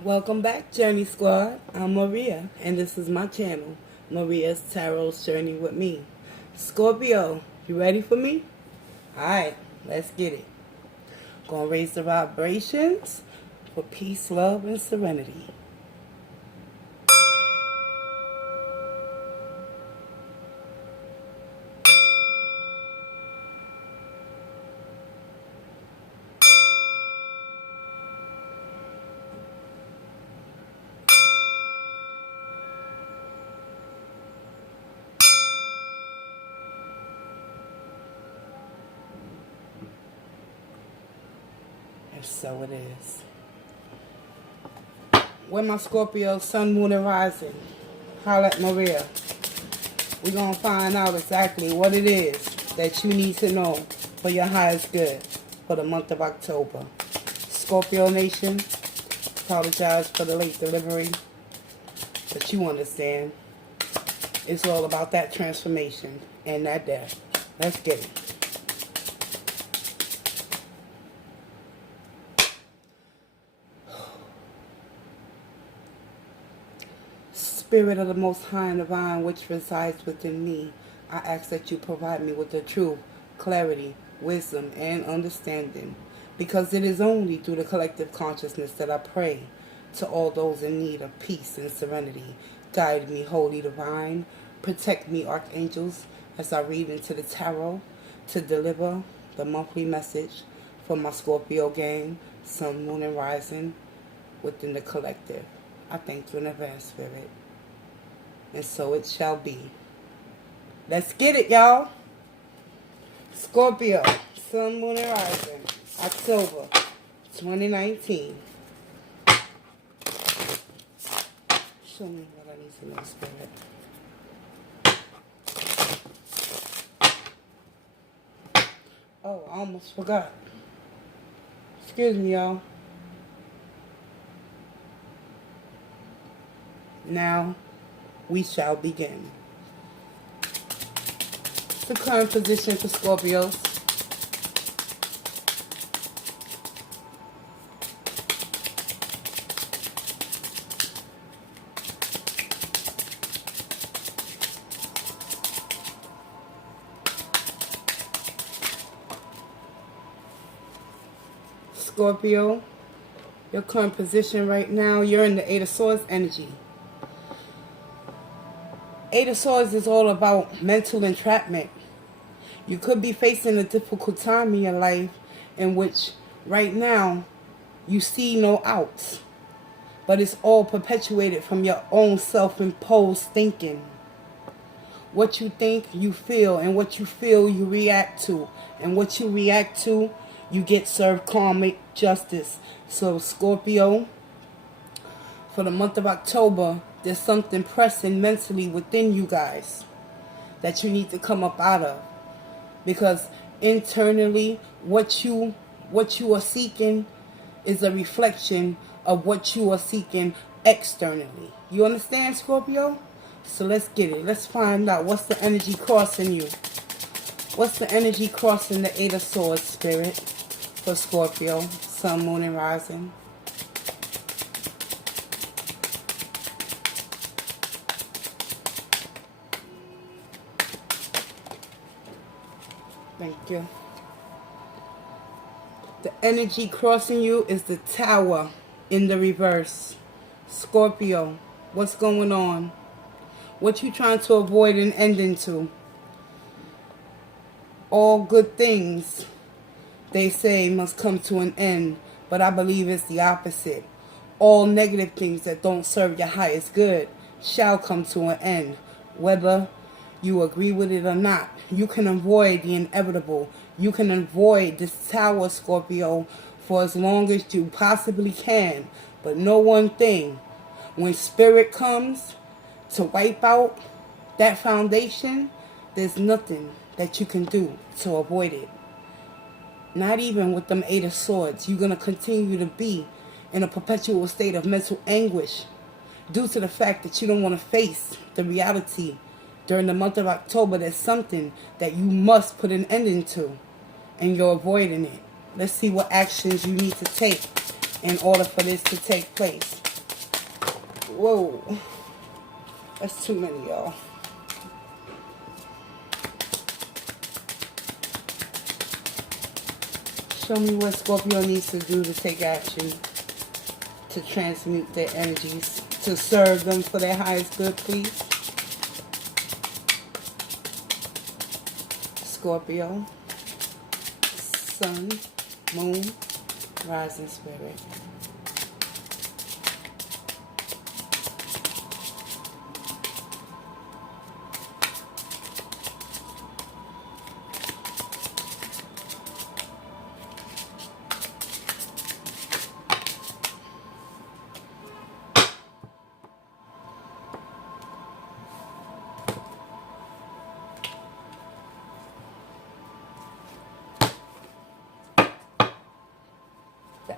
Welcome back, Journey Squad. I'm Maria, and this is my channel, Maria's Tarot's Journey with me. Scorpio, you ready for me? Alright, let's get it. Gonna raise the vibrations for peace, love, and serenity. And so it is. Where my Scorpio, Sun, Moon, and Rising? Holla at Maria. We're going to find out exactly what it is that you need to know for your highest good for the month of October. Scorpio Nation, apologize for the late delivery, but you understand. It's all about that transformation and that death. Let's get it. Spirit of the Most High and Divine, which resides within me, I ask that you provide me with the truth, clarity, wisdom, and understanding, because it is only through the collective consciousness that I pray to all those in need of peace and serenity. Guide me, Holy Divine. Protect me, Archangels, as I read into the tarot to deliver the monthly message for my Scorpio gang, Sun, Moon, and Rising within the collective. I thank you in advance, Spirit. And so it shall be. Let's get it, y'all. Scorpio, Sun, Moon, and Rising, October 2019. Show me what I need to know, Spirit. Oh, I almost forgot. Excuse me, y'all. Now we shall begin. The current position for Scorpios. Scorpio, your current position right now, you're in the Eight of Swords energy. Eight of Swords is all about mental entrapment. You could be facing a difficult time in your life in which right now you see no outs. But it's all perpetuated from your own self-imposed thinking. What you think, you feel, and what you feel, you react to. And what you react to, you get served karmic justice. So Scorpio, for the month of October, there's something pressing mentally within you guys that you need to come up out of. Because internally, what you are seeking is a reflection of what you are seeking externally. You understand, Scorpio? So let's get it. Let's find out what's the energy crossing you. What's the energy crossing the Eight of Swords, Spirit, for Scorpio, Sun, Moon, and Rising? Thank you. The energy crossing you is the Tower in the reverse. Scorpio, what's going on? What you trying to avoid and end into? All good things, they say, must come to an end. But I believe it's the opposite. All negative things that don't serve your highest good shall come to an end. Whether you agree with it or not, you can avoid the inevitable. You can avoid this Tower, Scorpio, for as long as you possibly can. But know one thing. When Spirit comes to wipe out that foundation, there's nothing that you can do to avoid it. Not even with them Eight of Swords. You're going to continue to be in a perpetual state of mental anguish due to the fact that you don't want to face the reality. During the month of October, there's something that you must put an end into, and you're avoiding it. Let's see what actions you need to take in order for this to take place. Whoa. That's too many, y'all. Show me what Scorpio needs to do to take action, to transmute their energies, to serve them for their highest good, please. Scorpio, Sun, Moon, Rising Spirit.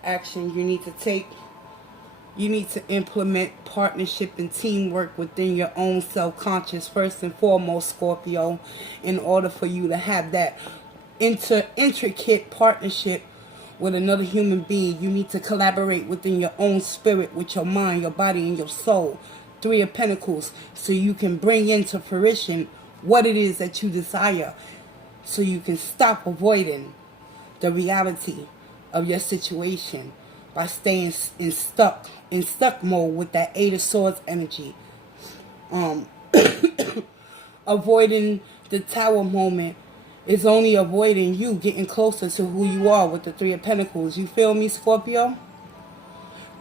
Action you need to take. You need to implement partnership and teamwork within your own self-conscious first and foremost, Scorpio, in order for you to have that intricate partnership with another human being. You need to collaborate within your own spirit, with your mind, your body, and your soul. Three of Pentacles, so you can bring into fruition what it is that you desire, so you can stop avoiding the reality of your situation by staying in stuck mode with that Eight of Swords energy. Avoiding the Tower moment is only avoiding you getting closer to who you are with the Three of Pentacles. You feel me, Scorpio?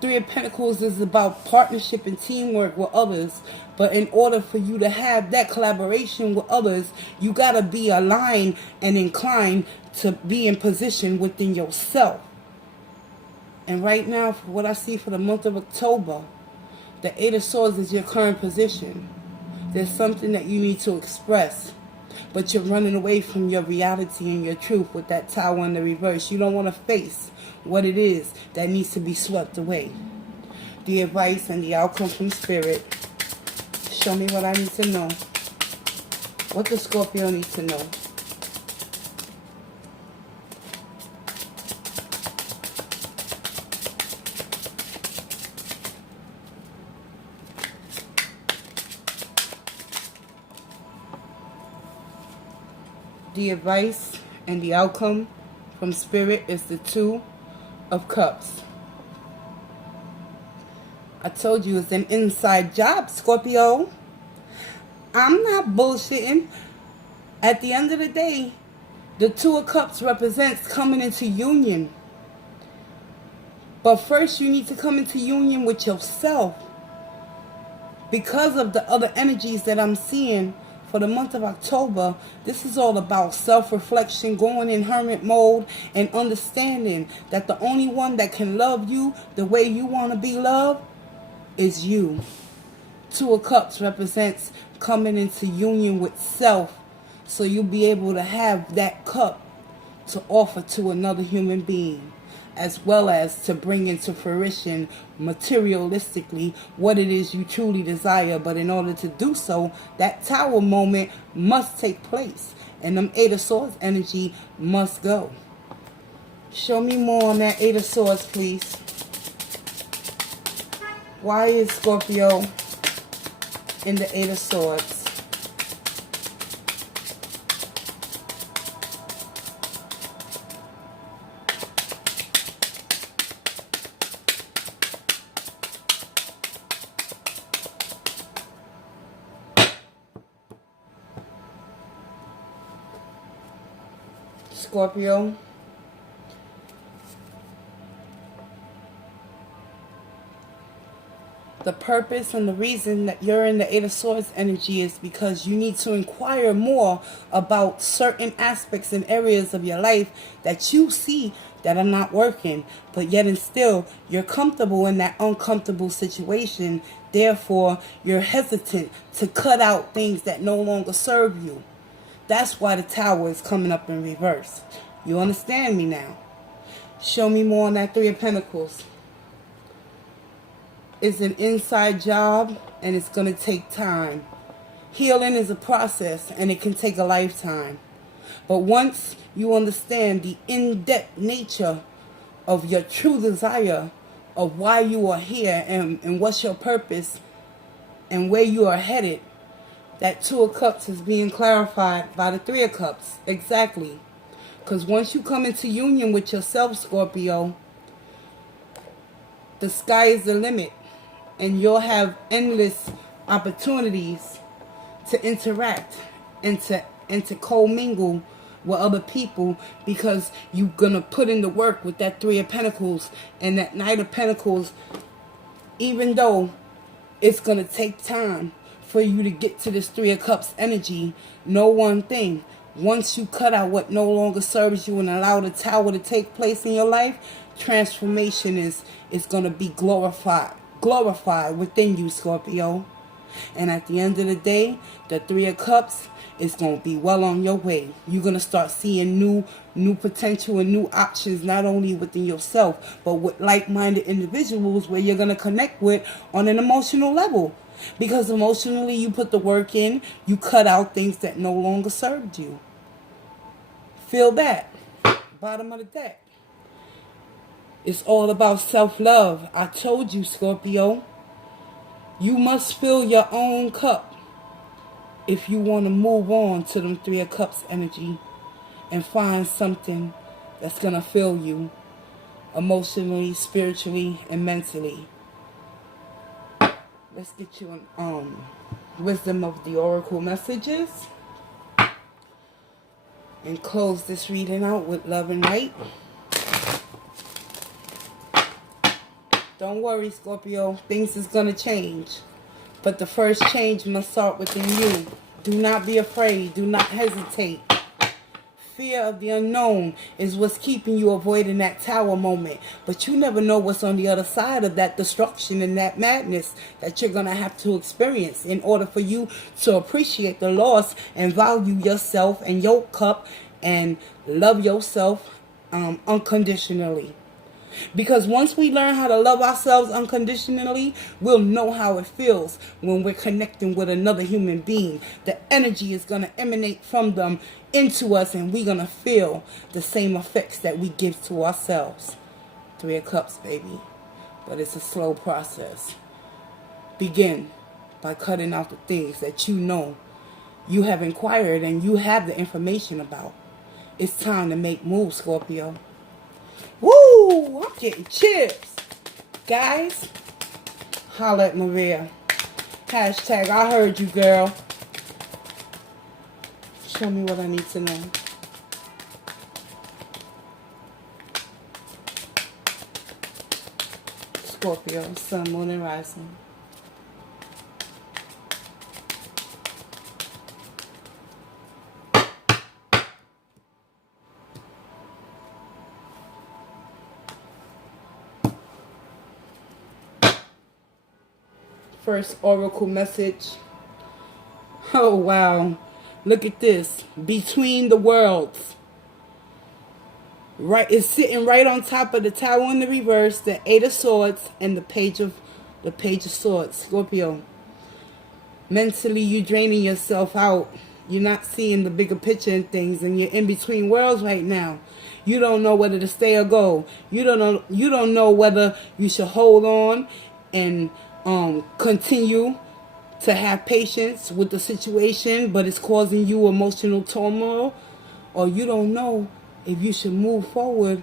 Three of Pentacles is about partnership and teamwork with others. But in order for you to have that collaboration with others, you got to be aligned and inclined to be in position within yourself. And right now, for what I see for the month of October, the Eight of Swords is your current position. There's something that you need to express, but you're running away from your reality and your truth with that Tower in the reverse. You don't want to face what it is that needs to be swept away. The advice and the outcome from Spirit. Show me what I need to know. What the Scorpio needs to know. The advice and the outcome from Spirit is the Two of Cups. I told you it's an inside job, Scorpio. I'm not bullshitting. At the end of the day, the Two of Cups represents coming into union. But first you need to come into union with yourself. Because of the other energies that I'm seeing for the month of October, this is all about self-reflection, going in hermit mode, and understanding that the only one that can love you the way you want to be loved is you. Two of Cups represents coming into union with self, so you'll be able to have that cup to offer to another human being, as well as to bring into fruition materialistically what it is you truly desire. But in order to do so, that Tower moment must take place, and them Eight of Swords energy must go. Show me more on that Eight of Swords, please. Why is Scorpio in the Eight of Swords? Scorpio, the purpose and the reason that you're in the Eight of Swords energy is because you need to inquire more about certain aspects and areas of your life that you see that are not working, but yet and still you're comfortable in that uncomfortable situation. Therefore, you're hesitant to cut out things that no longer serve you. That's why the Tower is coming up in reverse. You understand me now? Show me more on that Three of Pentacles. It's an inside job, and it's going to take time. Healing is a process, and it can take a lifetime. But once you understand the in-depth nature of your true desire of why you are here and what's your purpose and where you are headed, that Two of Cups is being clarified by the Three of Cups. Exactly. Because once you come into union with yourself, Scorpio, the sky is the limit. And you'll have endless opportunities to interact and to co-mingle with other people, because you're going to put in the work with that Three of Pentacles and that Knight of Pentacles. Even though it's going to take time for you to get to this Three of Cups energy, know one thing: once you cut out what no longer serves you and allow the Tower to take place in your life, transformation is going to be glorified within you, Scorpio. And at the end of the day, the Three of Cups is going to be well on your way. You're going to start seeing new potential and new options, not only within yourself, but with like-minded individuals where you're going to connect with on an emotional level. Because emotionally, you put the work in, you cut out things that no longer served you. Feel that. Bottom of the deck. It's all about self-love. I told you, Scorpio. You must fill your own cup if you want to move on to them Three of Cups energy and find something that's going to fill you emotionally, spiritually, and mentally. Let's get you an wisdom of the oracle messages and close this reading out with love and light. Don't worry, Scorpio. Things is going to change. But the first change must start within you. Do not be afraid. Do not hesitate. Fear of the unknown is what's keeping you avoiding that Tower moment. But you never know what's on the other side of that destruction and that madness that you're going to have to experience in order for you to appreciate the loss and value yourself and your cup and love yourself unconditionally. Because once we learn how to love ourselves unconditionally, we'll know how it feels when we're connecting with another human being. The energy is going to emanate from them into us, and we're going to feel the same effects that we give to ourselves. Three of Cups, baby. But it's a slow process. Begin by cutting out the things that you know you have inquired and you have the information about. It's time to make moves, Scorpio. Woo! I'm getting chips. Guys, holla at Maria. Hashtag, I heard you, girl. Show me what I need to know. Scorpio, Sun, Moon, and Rising. First oracle message. Oh, wow. Look at this. Between the worlds. Right, it's sitting right on top of the Tower in the reverse, the Eight of Swords, and the Page of Swords. Scorpio. Mentally, you're draining yourself out. You're not seeing the bigger picture in things, and you're in between worlds right now. You don't know whether to stay or go. You don't know whether you should hold on and continue to have patience with the situation, but it's causing you emotional turmoil, or you don't know if you should move forward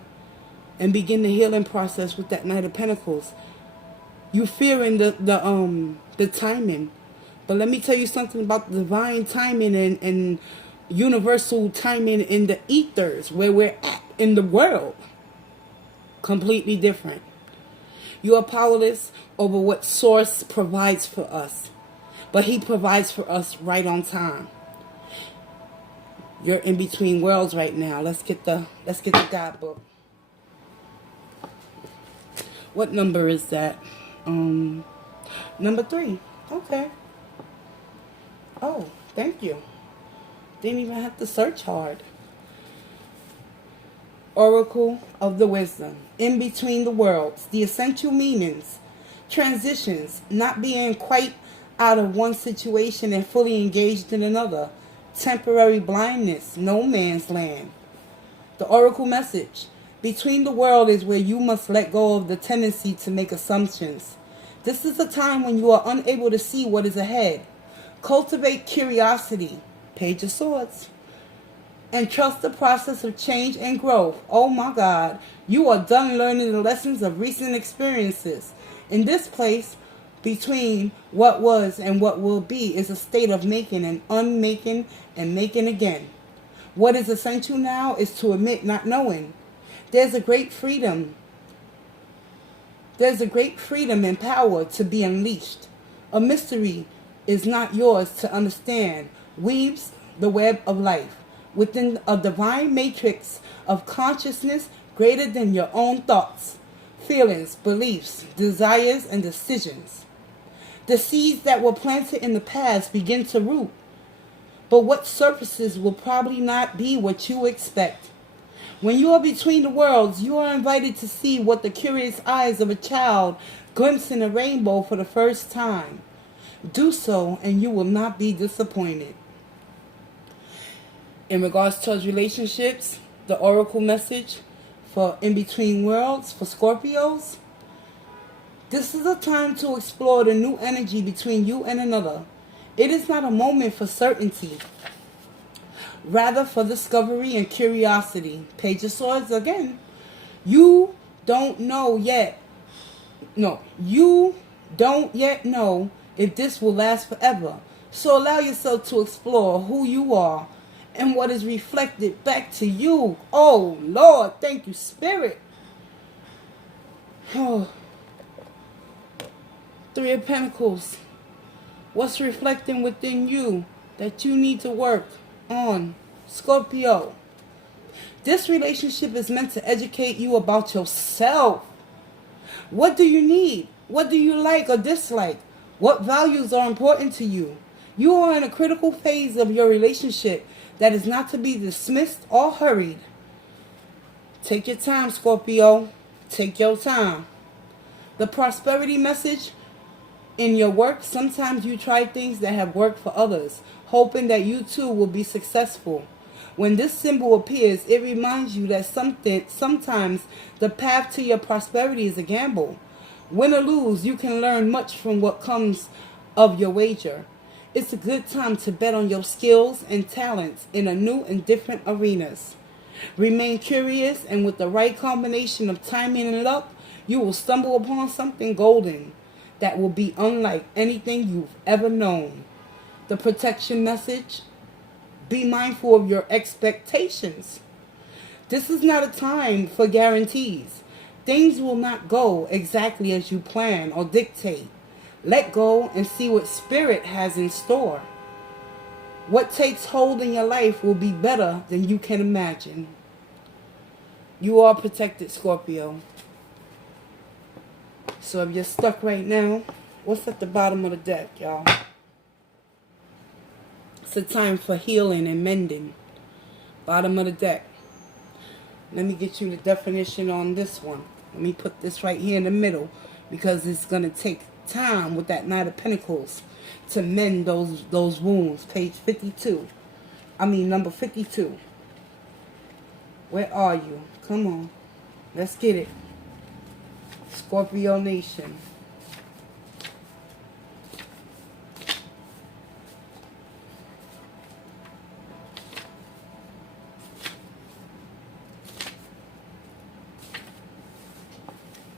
and begin the healing process with that Knight of Pentacles. You fearing the timing, but let me tell you something about divine timing and universal timing in the ethers where we're at in the world. Completely different. You are powerless over what Source provides for us, but He provides for us right on time. You're in between worlds right now. Let's get the guidebook. What number is that? Number 3. Okay. Oh, thank you. Didn't even have to search hard. Oracle of the Wisdom. In between the worlds. The essential meanings. Transitions. Not being quite out of one situation and fully engaged in another. Temporary blindness. No man's land. The oracle message. Between the world is where you must let go of the tendency to make assumptions. This is a time when you are unable to see what is ahead. Cultivate curiosity, Page of Swords, and trust the process of change and growth. Oh my God, you are done learning the lessons of recent experiences. In this place, between what was and what will be, is a state of making and unmaking and making again. What is essential now is to admit not knowing. There's a great freedom. There's a great freedom and power to be unleashed. A mystery is not yours to understand. Weaves the web of life within a divine matrix of consciousness greater than your own thoughts, feelings, beliefs, desires, and decisions. The seeds that were planted in the past begin to root, but what surfaces will probably not be what you expect. When you are between the worlds, you are invited to see what the curious eyes of a child glimpsing a rainbow for the first time. Do so, and you will not be disappointed. In regards towards relationships, the oracle message for In Between Worlds for Scorpios. This is a time to explore the new energy between you and another. It is not a moment for certainty, rather for discovery and curiosity. Page of Swords again. You don't yet know if this will last forever. So allow yourself to explore who you are and what is reflected back to you. Oh Lord, thank you, Spirit. Oh. Three of Pentacles. What's reflecting within you that you need to work on, Scorpio? This relationship is meant to educate you about yourself. What do you need? What do you like or dislike? What values are important to you? You are in a critical phase of your relationship that is not to be dismissed or hurried. Take your time, Scorpio. Take your time. The prosperity message in your work, sometimes you try things that have worked for others, hoping that you too will be successful. When this symbol appears, it reminds you that sometimes the path to your prosperity is a gamble. Win or lose, you can learn much from what comes of your wager. It's a good time to bet on your skills and talents in a new and different arenas. Remain curious, and with the right combination of timing and luck, you will stumble upon something golden that will be unlike anything you've ever known. The protection message: be mindful of your expectations. This is not a time for guarantees. Things will not go exactly as you plan or dictate. Let go and see what Spirit has in store. What takes hold in your life will be better than you can imagine. You are protected, Scorpio. So if you're stuck right now, what's at the bottom of the deck, y'all? It's a time for healing and mending. Bottom of the deck. Let me get you the definition on this one. Let me put this right here in the middle, because it's going to take time with that Knight of Pentacles to mend those wounds. Page 52. Number 52. Where are you? Come on. Let's get it. Scorpio Nation.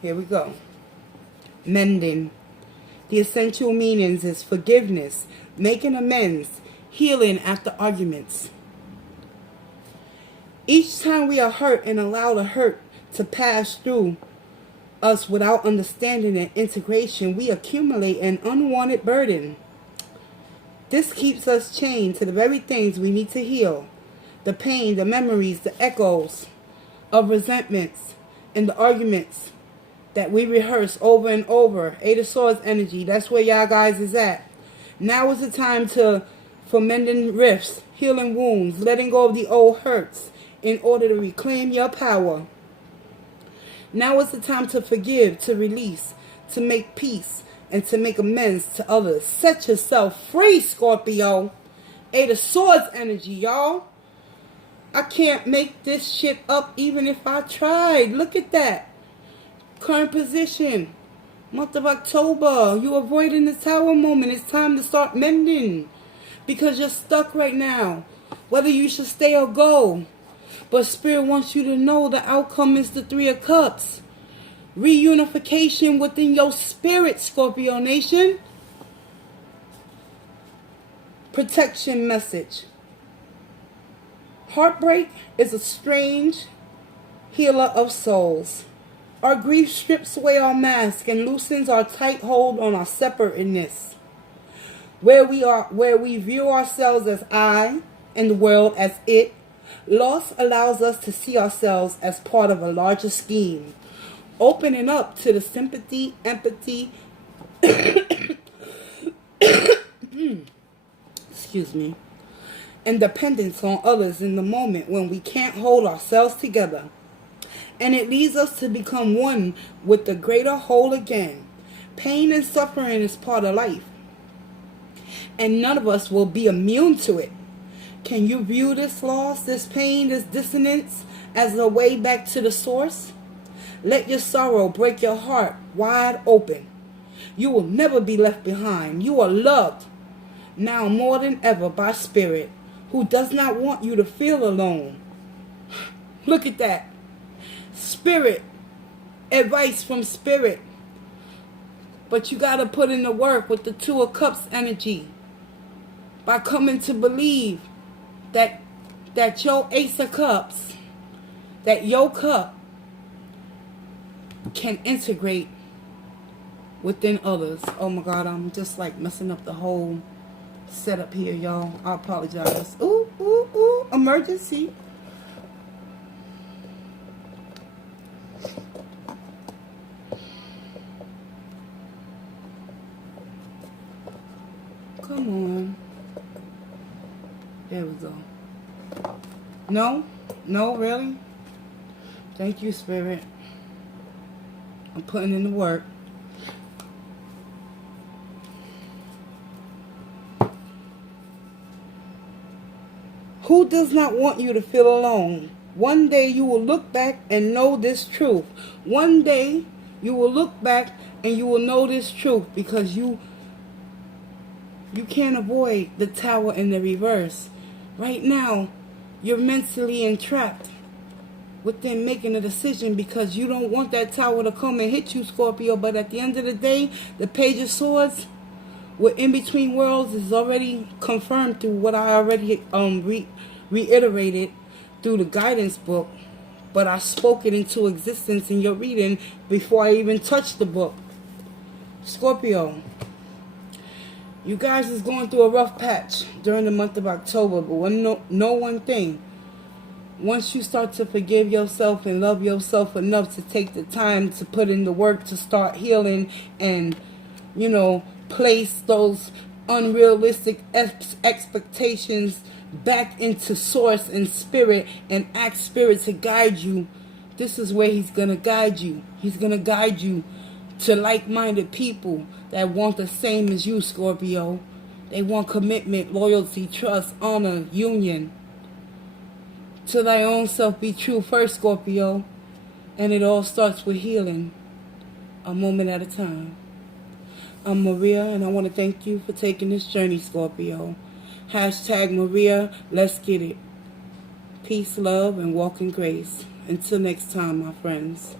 Here we go. Mending. The essential meanings is forgiveness, making amends, healing after arguments. Each time we are hurt and allow the hurt to pass through us without understanding and integration, we accumulate an unwanted burden. This keeps us chained to the very things we need to heal. The pain, the memories, the echoes of resentments, and the arguments that we rehearse over and over. Eight of Swords energy. That's where y'all guys is at. Now is the time for mending rifts, healing wounds, letting go of the old hurts in order to reclaim your power. Now is the time to forgive, to release, to make peace, and to make amends to others. Set yourself free, Scorpio. Eight of Swords energy, y'all. I can't make this shit up even if I tried. Look at that. Current position. Month of October. You avoiding the tower moment. It's time to start mending. Because you're stuck right now. Whether you should stay or go. But Spirit wants you to know the outcome is the Three of Cups. Reunification within your spirit, Scorpio Nation. Protection message. Heartbreak is a strange healer of souls. Our grief strips away our mask and loosens our tight hold on our separateness. Where we view ourselves as I and the world as it. Loss allows us to see ourselves as part of a larger scheme, opening up to the sympathy, empathy, excuse me, and dependence on others in the moment when we can't hold ourselves together. And it leads us to become one with the greater whole again. Pain and suffering is part of life, and none of us will be immune to it. Can you view this loss, this pain, this dissonance as a way back to the source? Let your sorrow break your heart wide open. You will never be left behind. You are loved now more than ever by Spirit, who does not want you to feel alone. Look at that. Spirit. Advice from Spirit. But you got to put in the work with the Two of Cups energy. By coming to believe that your Ace of Cups, that your cup can integrate within others. Oh my God, I'm just like messing up the whole setup here, y'all. I apologize. Ooh, ooh, ooh, emergency. Come on. There we go. No? No, really? Thank you, Spirit. I'm putting in the work. Who does not want you to feel alone? One day you will look back and know this truth. One day you will look back and you will know this truth, because you can't avoid the tower in the reverse. Right now, you're mentally entrapped within making a decision because you don't want that tower to come and hit you, Scorpio. But at the end of the day, the Page of Swords with In Between Worlds is already confirmed through what I already reiterated through the guidance book. But I spoke it into existence in your reading before I even touched the book. Scorpio, you guys is going through a rough patch during the month of October, but know one thing. Once you start to forgive yourself and love yourself enough to take the time to put in the work to start healing and, place those unrealistic expectations back into source and spirit and ask Spirit to guide you, this is where he's going to guide you. He's going to guide you to like-minded people that want the same as you, Scorpio. They want commitment, loyalty, trust, honor, union. To thy own self be true first, Scorpio. And it all starts with healing, a moment at a time. I'm Maria, and I want to thank you for taking this journey, Scorpio. Hashtag Maria, let's get it. Peace, love, and walk in grace. Until next time, my friends.